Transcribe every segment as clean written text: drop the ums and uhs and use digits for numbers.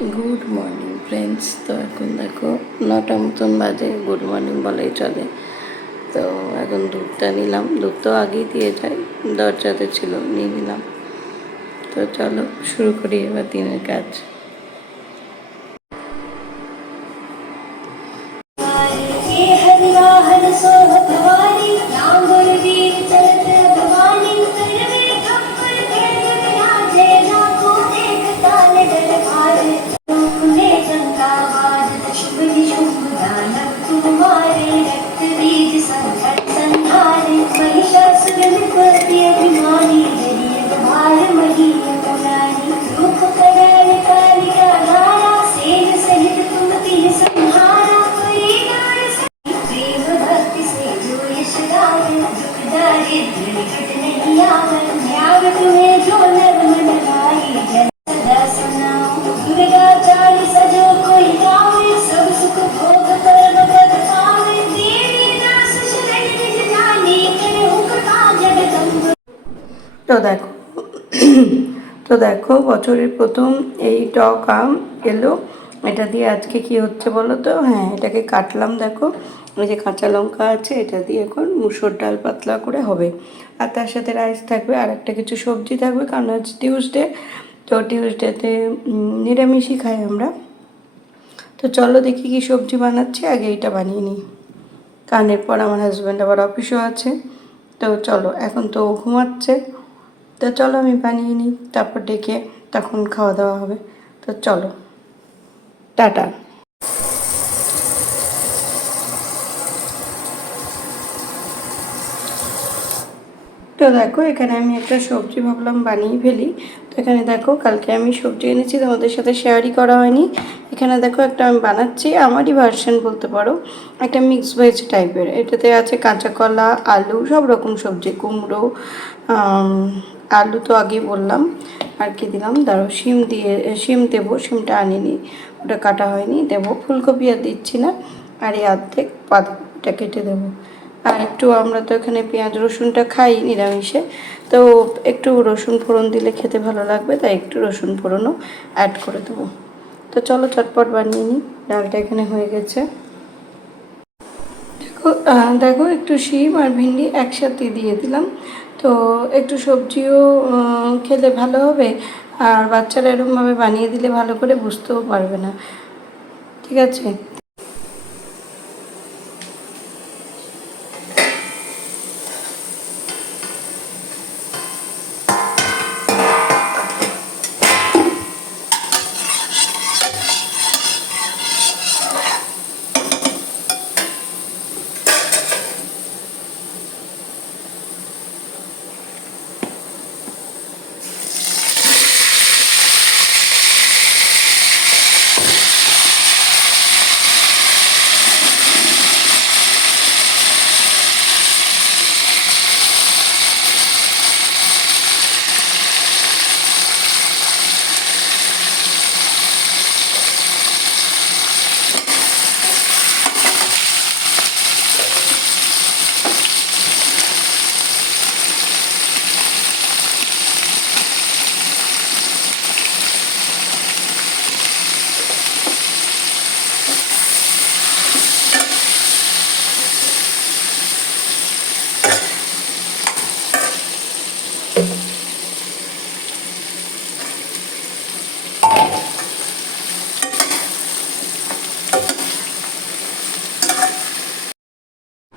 Good morning friends. তো এখন দেখো 9টা মতন বাজে, গুড মর্নিং বলেই চলে। তো এখন দুধটা নিলাম, দুধ তো আগেই দিয়ে যাই, দরজাতে ছিল, নিয়ে নিলাম। তো চলো শুরু করি এবার দিনের কাজ। তো দেখো বছরের প্রথম এই টক আম এলো। এটা দিয়ে আজকে কি হচ্ছে বলো তো? হ্যাঁ, এটাকে কাটলাম, দেখো ওই যে কাঁচা লঙ্কা আছে, এটা দিয়ে এখন মুসুর ডাল পাতলা করে হবে। আর তার সাথে রাইস থাকবে, আর একটা কিছু সবজি থাকবে, কারণ আজ টিউসডে। তো টিউসডেতে নিরামিষই খাই আমরা। তো চলো দেখি কি সবজি বানাচ্ছি, আগে এইটা বানিয়ে নিই, কারণ এরপর আমার হাজব্যান্ড আবার অফিসও আছে। তো চলো, এখন তো ঘুমাচ্ছে, তো চলো আমি বানিয়ে নিই, তারপর ডেকে তখন খাওয়া দাওয়া হবে। তো চলো, টাটা। তো দেখো এখানে আমি একটা সবজি ভাবলাম বানিয়ে ফেলি। তো এখানে দেখো কালকে আমি সবজি এনেছি, তোমাদের সাথে শেয়ারই করা হয়নি। এখানে দেখো একটা আমি বানাচ্ছি, আমারই ভার্সন বলতে পারো, একটা মিক্স ভেজ টাইপের। এটাতে আছে কাঁচা কলা, আলু, সব রকম সবজি, কুমড়ো, আলু তো আগেই বললাম। আর কি দিলাম দাঁড়ো, শিম দেবো, শিমটা আনিনি, ওটা কাটা হয়নি, দেবো। ফুলকপি আর দিচ্ছি না। আর এই অর্ধেক বাঁধাকপিটা কেটে দেবো। আর একটু, আমরা তো এখানে পেঁয়াজ রসুনটা খাই নিরামিষে, তো একটু রসুন ফোড়ন দিলে খেতে ভালো লাগবে, তাই একটু রসুন ফোড়নও অ্যাড করে দেবো। তো চলো চটপট বানিয়ে নিই। ডালটা এখানে হয়ে গেছে। দেখো একটু শিম আর ভিন্ডি একসাথে দিয়ে দিলাম। তো একটু সবজিও খেলে ভালো হবে, আর বাচ্চারা এরকমভাবে বানিয়ে দিলে ভালো করে বুঝতেও পারবে না। ঠিক আছে।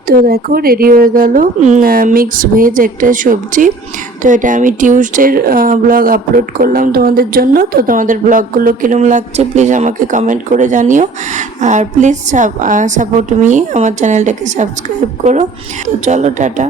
তো দেখো রেডি হয়ে গেল মিক্স ভেজ একটা সবজি। তো এটা আমি টিউসডের ব্লগ আপলোড করলাম তোমাদের জন্য। তো তোমাদের ব্লগগুলো কীরকম লাগছে প্লিজ আমাকে কমেন্ট করে জানিও। আর প্লিজ সাপোর্ট মি, আমার চ্যানেলটাকে সাবস্ক্রাইব করো। তো চলো টাটা।